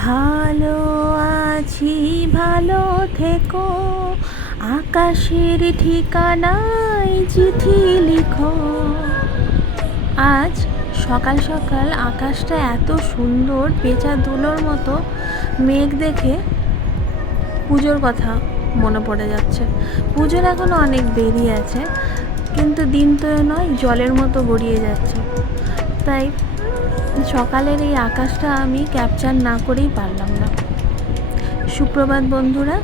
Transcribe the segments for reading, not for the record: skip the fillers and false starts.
ভালো আছি, ভালো থেকো, আকাশের ঠিকানায় চিঠি লিখো। আজ সকাল সকাল আকাশটা এত সুন্দর, পেঁচা তুলোর মতো মেঘ দেখে পুজোর কথা মনে পড়ে যাচ্ছে। পুজোর এখনও অনেক দেরি আছে, কিন্তু দিন তো নয়, জলের মতো গড়িয়ে যাচ্ছে। তাই সকালের এই আকাশটা আমি ক্যাপচার না করেই পারলাম না। সুপ্রভাত বন্ধুরা,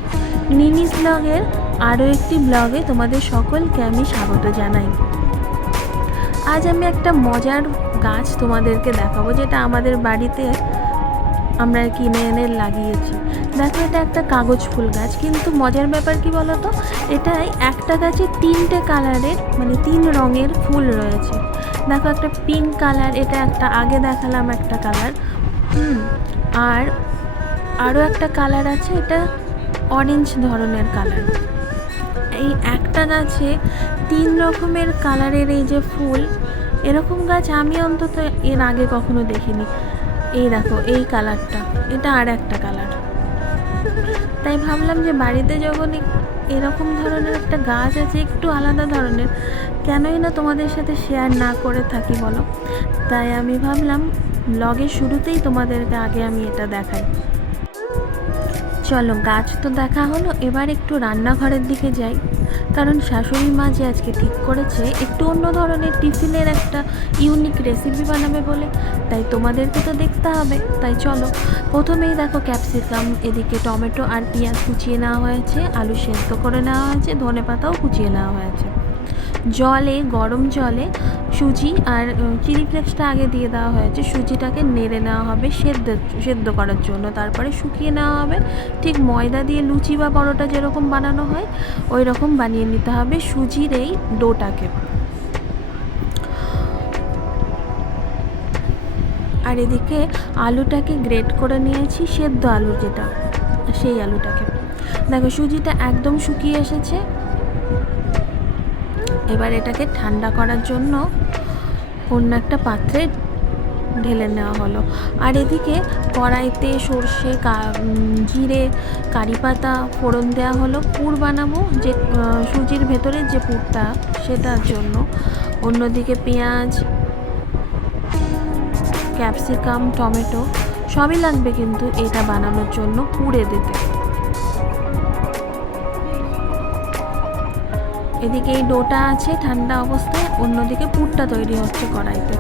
নিনিস ব্লগের আরও একটি ব্লগে তোমাদের সকলকে আমি স্বাগত জানাই। আজ আমি একটা মজার গাছ তোমাদেরকে দেখাবো, যেটা আমাদের বাড়িতে আমরা কিনে এনে লাগিয়েছি। দেখো, এটা একটা কাগজ ফুল গাছ, কিন্তু মজার ব্যাপার কি বলতো, এটাই একটা গাছে 3টে কালারের, মানে 3 রঙের ফুল রয়েছে। দেখো, একটা পিঙ্ক কালার, এটা একটা আগে দেখালাম একটা কালার, আর আরও একটা কালার আছে, এটা অরেঞ্জ ধরনের কালার। এই একটা গাছে 3 রকমের কালারের এই যে ফুল, এরকম গাছ আমি অন্তত এর আগে কখনো দেখিনি। এই দেখো, এই কালারটা, এটা আর একটা কালার। তাই ভাবলাম যে বাড়িতে যখন এরকম ধরনের একটা গাছ আছে, একটু আলাদা ধরনের, কেনই না তোমাদের সাথে শেয়ার না করে থাকি বলো। তাই আমি ভাবলাম ব্লগের শুরুতেই তোমাদেরকে আগে আমি এটা দেখাই। চলো, গাছ তো দেখা হলো, এবার একটু রান্নাঘরের দিকে যাই। কারণ শাশুড়ি মা যে আজকে ঠিক করেছে একটু অন্য ধরনের টিফিনের একটা ইউনিক রেসিপি বানাবে বলে, তাই তোমাদেরকে তো দেখতে হবে। তাই চলো, প্রথমেই দেখো ক্যাপসিকাম, এদিকে টমেটো আর পেঁয়াজ কুচিয়ে নেওয়া হয়েছে, আলু সেদ্ধ করে নেওয়া হয়েছে, ধনেপাতাও কুচিয়ে নেওয়া হয়েছে। গরম জলে সুজি আর চিলি ফ্লেক্সটা আগে দিয়ে দেওয়া হয়েছে। সুজিটাকে নেড়ে নেওয়া হবে সেদ্ধ করার জন্য, তারপরে শুকিয়ে নেওয়া হবে। ঠিক ময়দা দিয়ে লুচি বা পরোটা যেরকম বানানো হয় ওই রকম বানিয়ে নিতে হবে সুজির এই ডোটাকে। আর এদিকে আলুটাকে গ্রেট করে নিয়েছি, সেদ্ধ আলু যেটা, সেই আলুটাকে। দেখো, সুজিটা একদম শুকিয়ে এসেছে। এবার এটাকে ঠান্ডা করার জন্য অন্য একটা পাত্রে ঢেলে নেওয়া হলো। আর এদিকে কড়াইতে সর্ষে, জিরে, কারি পাতা ফোড়ন দেওয়া হলো। পুর বানাবো, যে সুজির ভেতরের যে পুরটা, সেটার জন্য। অন্যদিকে পেঁয়াজ, ক্যাপসিকাম, টমেটো সবই লাগবে কিন্তু এটা বানানোর জন্য পুরে দিতে। এদিকে এই ডোটা আছে ঠান্ডা অবস্থায়, অন্যদিকে পুরটা তৈরি হচ্ছে কড়াইতে।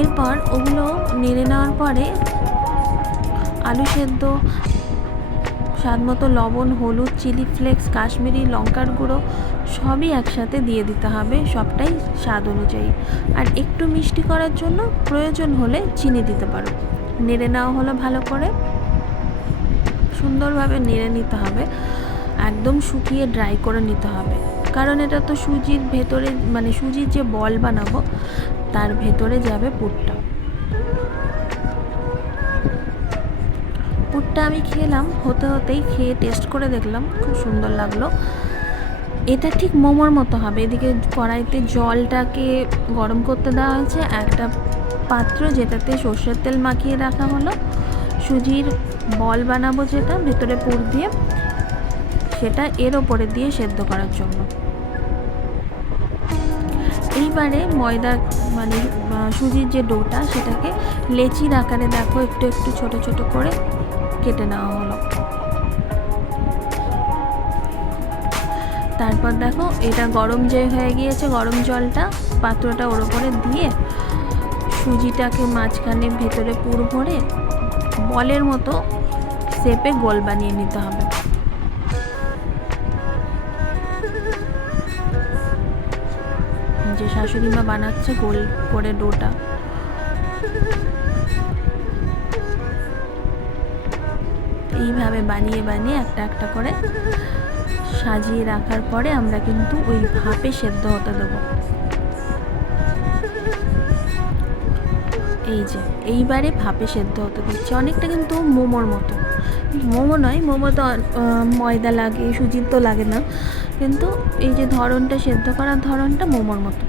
এরপর ওগুলো নেড়ে নেওয়ার পরে আলু সেদ্ধ, স্বাদ মতো লবণ, হলুদ, চিলি ফ্লেক্স, কাশ্মীরি লঙ্কার গুঁড়ো সবই একসাথে দিয়ে দিতে হবে, সবটাই স্বাদ অনুযায়ী। আর একটু মিষ্টি করার জন্য প্রয়োজন হলে চিনি দিতে পারো। নেড়ে নেওয়া হলো ভালো করে, সুন্দরভাবে নেড়ে নিতে হবে, একদম শুকিয়ে ড্রাই করে নিতে হবে। কারণ এটা তো সুজির ভেতরে, মানে সুজির যে বল বানাবো তার ভেতরে যাবে পুরটা। পুরটা আমি খেলাম, হতে হতেই খেয়ে টেস্ট করে দেখলাম, খুব সুন্দর লাগলো। এটা ঠিক মোমোর মতো হবে। এদিকে কড়াইতে জলটাকে গরম করতে দেওয়া হয়েছে, একটা পাত্র যেটাতে সর্ষের তেল মাখিয়ে রাখা হলো। সুজির বল বানাবো যেটা ভেতরে পুর দিয়ে, সেটা এর ওপরে দিয়ে সেদ্ধ করার জন্য। এইবারে ময়দা, মানে সুজির যে ডোটা, সেটাকে লেচির আকারে দেখো একটু একটু ছোট ছোট করে কেটে নেওয়া হলো। তারপর দেখো, এটা গরম যে হয়ে গিয়েছে, গরম জলটা, পাত্রটা ওর ওপরে দিয়ে সুজিটাকে মাঝখানে ভেতরে পুর ভরে বলের মতো শেপে গোল বানিয়ে নিতে হবে। যে শাশুড়ি মা বানাচ্ছে গোল করে ডোটা, এইভাবে বানিয়ে বানিয়ে একটা একটা করে সাজিয়ে রাখার পরে আমরা কিন্তু ওই ভাপে সেদ্ধ হতে দেবো। এই যে এইবারে ভাপে সেদ্ধ হতে দিচ্ছে, অনেকটা কিন্তু মোমোর মতো। মোমো নয়, মোমো তো ময়দা লাগে, সুজির তো লাগে না, কিন্তু এই যে ধরনটা, সেদ্ধ করার ধরনটা মোমোর মতো।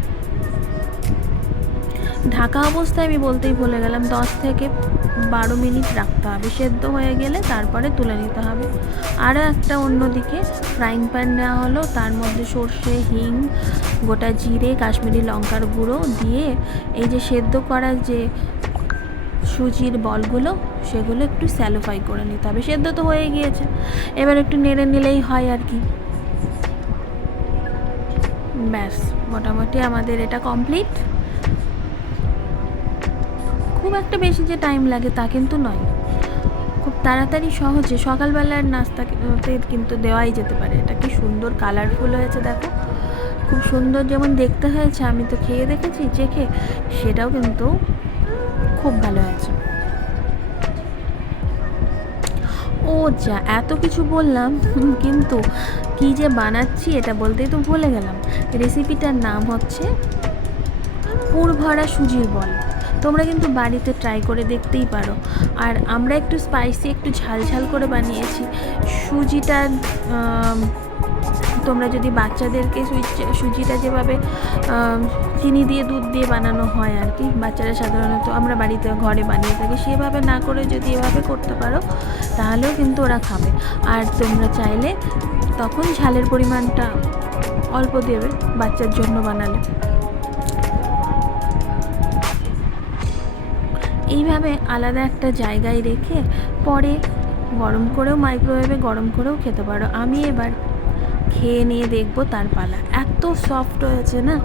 ঢাকা অবস্থায় আমি বলতেই ভুলে গেলাম 10 থেকে 12 মিনিট রাখতে হবে, সেদ্ধ হয়ে গেলে তারপরে তুলে নিতে হবে। আরও একটা অন্যদিকে ফ্রাইং প্যান নেওয়া হলো, তার মধ্যে সর্ষে, হিং, গোটা জিরে, কাশ্মীরি লঙ্কার গুঁড়ো দিয়ে এই যে সেদ্ধ করা যে সুজির বলগুলো সেগুলো একটু স্যালো ফ্রাই করে নিতে হবে। সেদ্ধ তো হয়ে গিয়েছে, এবার একটু নেড়ে নিলেই হয় আর কি। ব্যাস, মোটামুটি আমাদের এটা কমপ্লিট। খুব একটা বেশি যে টাইম লাগে তা কিন্তু নয়, খুব তাড়াতাড়ি সহজে সকালবেলার নাস্তাতে কিন্তু দেওয়াই যেতে পারে। এটা কি সুন্দর কালারফুল হয়েছে দেখো, খুব সুন্দর যেমন দেখতে হয়েছে, আমি তো খেয়ে দেখেছি চেখে, সেটাও কিন্তু খুব ভালো হয়েছে। ও যা, এত কিছু বললাম কিন্তু কি যে বানাচ্ছি এটা বলতেই তো ভুলে গেলাম। রেসিপিটার নাম হচ্ছে পুরভরা সুজির বল। তোমরা কিন্তু বাড়িতে ট্রাই করে দেখতেই পারো। আর আমরা একটু স্পাইসি, একটু ঝাল ঝাল করে বানিয়েছি। সুজিটা তোমরা যদি বাচ্চাদেরকে সুজিটা যেভাবে চিনি দিয়ে দুধ দিয়ে বানানো হয় আর কি, বাচ্চারা সাধারণত আমরা বাড়িতে ঘরে বানিয়ে থাকি, সেভাবে না করে যদি এভাবে করতে পারো তাহলেও কিন্তু ওরা খাবে। আর তোমরা চাইলে তখন ঝালের পরিমাণটা অল্প দেবে বাচ্চার জন্য বানালে। এইভাবে আলাদা একটা জায়গায় রেখে পরে গরম করেও, মাইক্রোওয়েভে গরম করেও খেতে পারো। আমি এবার খেয়ে নিয়ে দেখবো তার পালা। এত সফট হয়েছে না,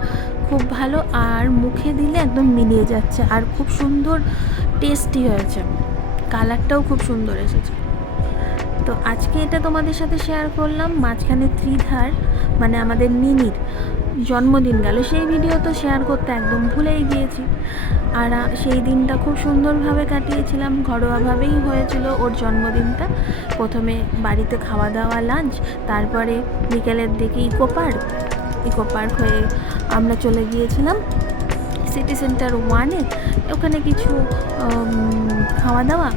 খুব ভালো, আর মুখে দিলে একদম মিলিয়ে যাচ্ছে, আর খুব সুন্দর টেস্টি হয়েছে, কালারটাও খুব সুন্দর এসেছে। তো আজকে এটা তোমাদের সাথে শেয়ার করলাম। মাঝখানে ত্রিধার মানে আমাদের মিনির জন্মদিন গেল, সেই ভিডিও তো শেয়ার করতে একদম ভুলেই গিয়েছি। আর সেই দিনটা খুব সুন্দরভাবে কাটিয়েছিলাম, ঘরোয়াভাবেই হয়েছিল ওর জন্মদিনটা। প্রথমে বাড়িতে খাওয়া দাওয়া, লাঞ্চ, তারপরে বিকেলের দিকে ইকো পার্ক হয়ে আমরা চলে গিয়েছিলাম সিটি সেন্টার 1-এ। ওখানে কিছু খাওয়া দাওয়া,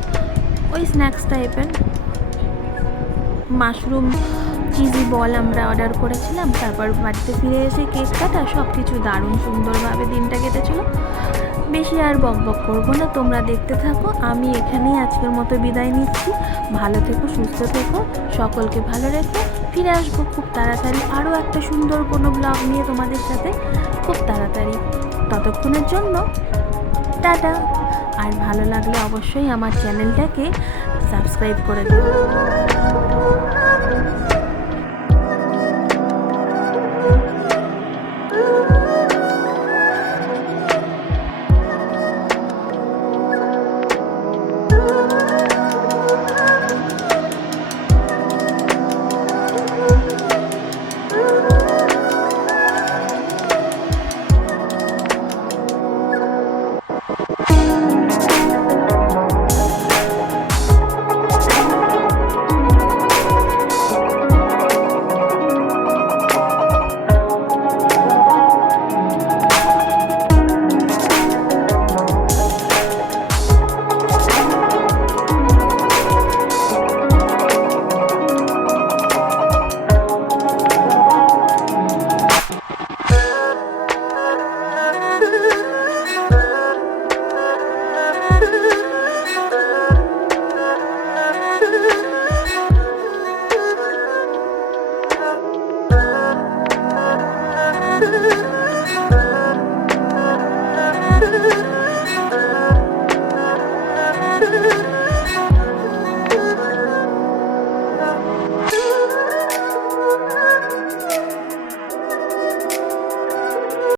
ওই স্ন্যাক্স টাইপের মাশরুম চিজি বল আমরা অর্ডার করেছিলাম। তারপর বাড়িতে ফিরে এসে কেক কাটা, সব কিছু দারুণ সুন্দরভাবে দিনটা কেটেছিল। বেশি আর বক বক করবো না, তোমরা দেখতে থাকো। আমি এখানেই আজকের মতো বিদায় নিচ্ছি। ভালো থেকো, সুস্থ থেকো, সকলকে ভালো রেখো। ফিরে আসবো খুব তাড়াতাড়ি আরও একটা সুন্দর কোনো ব্লগ নিয়ে তোমাদের সাথে খুব তাড়াতাড়ি। ততক্ষণের জন্য টাটা। আর ভালো লাগলে অবশ্যই আমার চ্যানেলটাকে সাবস্ক্রাইব করে দেবো।